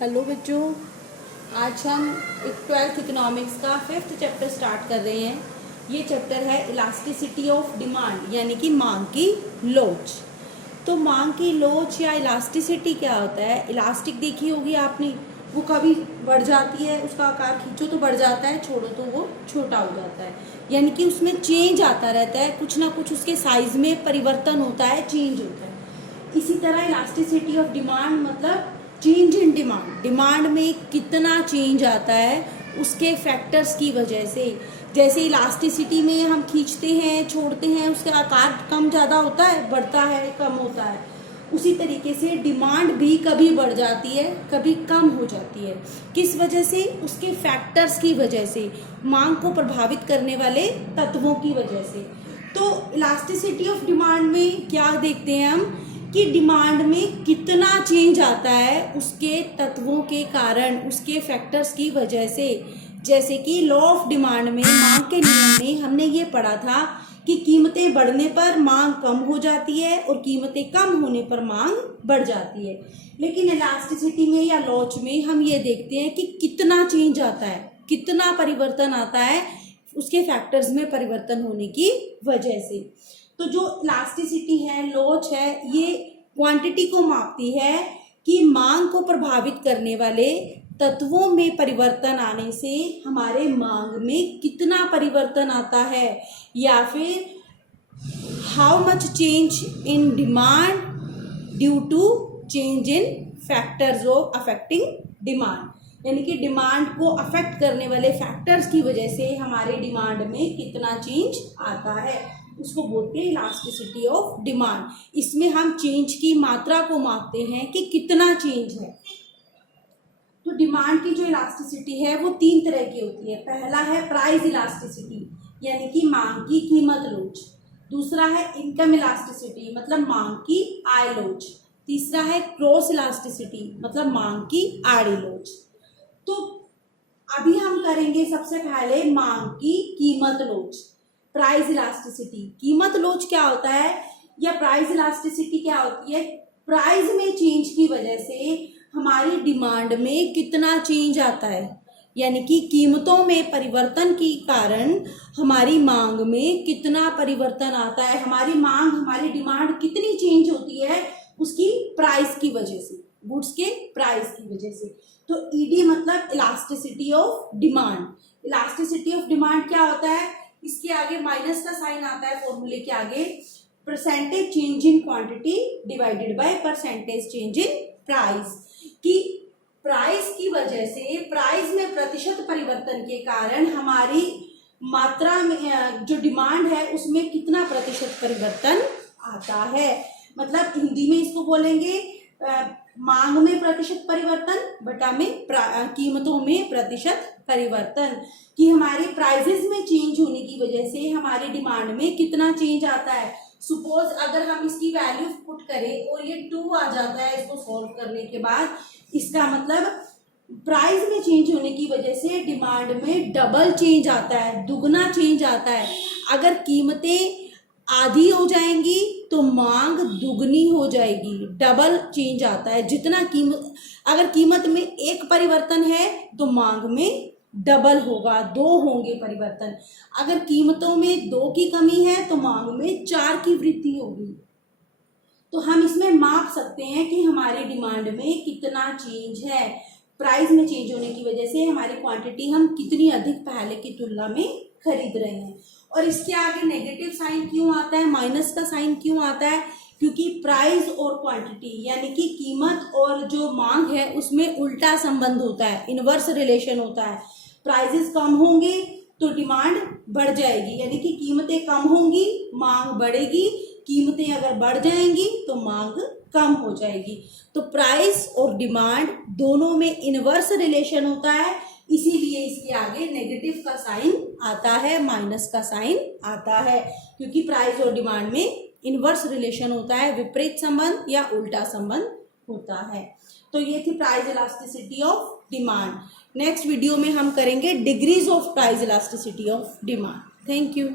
Hello बच्चों, आज हम एक 12th इकोनॉमिक्स का 5th चैप्टर स्टार्ट कर रहे हैं। ये चैप्टर है इलास्टिसिटी ऑफ डिमांड, यानी कि मांग की लोच। तो मांग की लोच या इलास्टिसिटी क्या होता है? इलास्टिक देखी होगी आपने, वो कभी बढ़ जाती है, उसका आकार खींचो तो बढ़ जाता है, छोड़ो तो वो छोटा हो जाता है, यानी कि उसमें चेंज आता रहता है, कुछ ना कुछ उसके साइज में परिवर्तन होता है, चेंज होता है। इसी तरह इलास्टिसिटी ऑफ डिमांड मतलब चेंज इन डिमांड, डिमांड में कितना चेंज आता है उसके फैक्टर्स की वजह से। जैसे इलास्टिसिटी में हम खींचते हैं, छोड़ते हैं, उसका आकार कम ज़्यादा होता है, बढ़ता है, कम होता है। उसी तरीके से डिमांड भी कभी बढ़ जाती है, कभी कम हो जाती है। किस वजह से? उसके फैक्टर्स की वजह से, मांग को प्रभावित करने वाले तत्वों की वजह से। तो इलास्टिसिटी ऑफ डिमांड में क्या देखते हैं हम कि डिमांड में कितना चेंज आता है उसके तत्वों के कारण, उसके फैक्टर्स की वजह से। जैसे कि लॉ ऑफ डिमांड में, मांग के नियम में हमने ये पढ़ा था कि कीमतें बढ़ने पर मांग कम हो जाती है और कीमतें कम होने पर मांग बढ़ जाती है। लेकिन इलास्टिसिटी में या लॉच में हम ये देखते हैं कि कितना चेंज आता है, कितना परिवर्तन आता है उसके फैक्टर्स में परिवर्तन होने की वजह से। तो जो इलास्टिसिटी है, लोच है, ये क्वांटिटी को मापती है कि मांग को प्रभावित करने वाले तत्वों में परिवर्तन आने से हमारे मांग में कितना परिवर्तन आता है, या फिर how much change in demand due to change in factors of affecting demand, यानी कि डिमांड को अफेक्ट करने वाले फैक्टर्स की वजह से हमारे डिमांड में कितना चेंज आता है, उसको बोलते हैं इलास्टिसिटी ऑफ डिमांड। इसमें हम चेंज की मात्रा को मापते हैं कि कितना चेंज है। तो डिमांड की जो इलास्टिसिटी है वो 3 तरह की होती है। पहला है प्राइस इलास्टिसिटी, यानी कि मांग की कीमत लोच। दूसरा है इनकम इलास्टिसिटी, मतलब मांग की आय लोच। तीसरा है क्रॉस इलास्टिसिटी, मतलब मांग की आड़ी लोच। तो अभी हम करेंगे सबसे पहले मांग की कीमत लोच, प्राइस इलास्टिसिटी। कीमत लोच क्या होता है या प्राइस इलास्टिसिटी क्या होती है? प्राइस में चेंज की वजह से हमारी डिमांड में कितना चेंज आता है, यानी कि कीमतों में परिवर्तन के कारण हमारी मांग में कितना परिवर्तन आता है, हमारी मांग, हमारी डिमांड कितनी चेंज होती है उसकी प्राइस की वजह से, गुड्स के प्राइस की वजह से। तो ईडी मतलब elasticity of demand. Elasticity of demand क्या होता है? इसके आगे माइनस का साइन आता है फॉर्मूले के आगे, percentage change in quantity divided by percentage change in price. कि प्राइस की वजह से, प्राइस में प्रतिशत परिवर्तन के कारण हमारी मात्रा में जो डिमांड है उसमें कितना प्रतिशत परिवर्तन आता है। मतलब हिंदी में इसको बोलेंगे मांग में प्रतिशत परिवर्तन बटा में कीमतों में प्रतिशत परिवर्तन, कि हमारे प्राइसेस में चेंज होने की वजह से हमारी डिमांड में कितना चेंज आता है। सपोज अगर हम इसकी वैल्यू पुट करें और ये 2 आ जाता है इसको सॉल्व करने के बाद, इसका मतलब प्राइस में चेंज होने की वजह से डिमांड में डबल चेंज आता है, दुगना चेंज आता है। अगर कीमतें आधी हो जाएंगी तो मांग दुगनी हो जाएगी, डबल चेंज आता है। जितना कीमत, अगर कीमत में 1 परिवर्तन है तो मांग में डबल होगा, 2 होंगे परिवर्तन। अगर कीमतों में 2 की कमी है तो मांग में 4 की वृद्धि होगी। तो हम इसमें माप सकते हैं कि हमारी डिमांड में कितना चेंज है। प्राइस में चेंज होने की वजह से हमारी क्वांटिटी हम कितनी अधिक पहले की तुलना में खरीद रहे हैं। और इसके आगे नेगेटिव साइन क्यों आता है, माइनस का साइन क्यों आता है? क्योंकि प्राइस और क्वांटिटी, यानी कि कीमत और जो मांग है उसमें उल्टा संबंध होता है, इनवर्स रिलेशन होता है। प्राइसेस कम होंगे तो डिमांड बढ़ जाएगी, यानी कि कीमतें कम होंगी, मांग बढ़ेगी। कीमतें अगर बढ़ जाएंगी तो मांग कम हो जाएगी। तो प्राइस और डिमांड दोनों में इनवर्स रिलेशन होता है, इसीलिए इसके आगे नेगेटिव का साइन आता है, माइनस का साइन आता है, क्योंकि प्राइस और डिमांड में इनवर्स रिलेशन होता है, विपरीत संबंध या उल्टा संबंध होता है। तो ये थी price elasticity of demand. Next video में हम करेंगे degrees of price elasticity of demand. Thank you.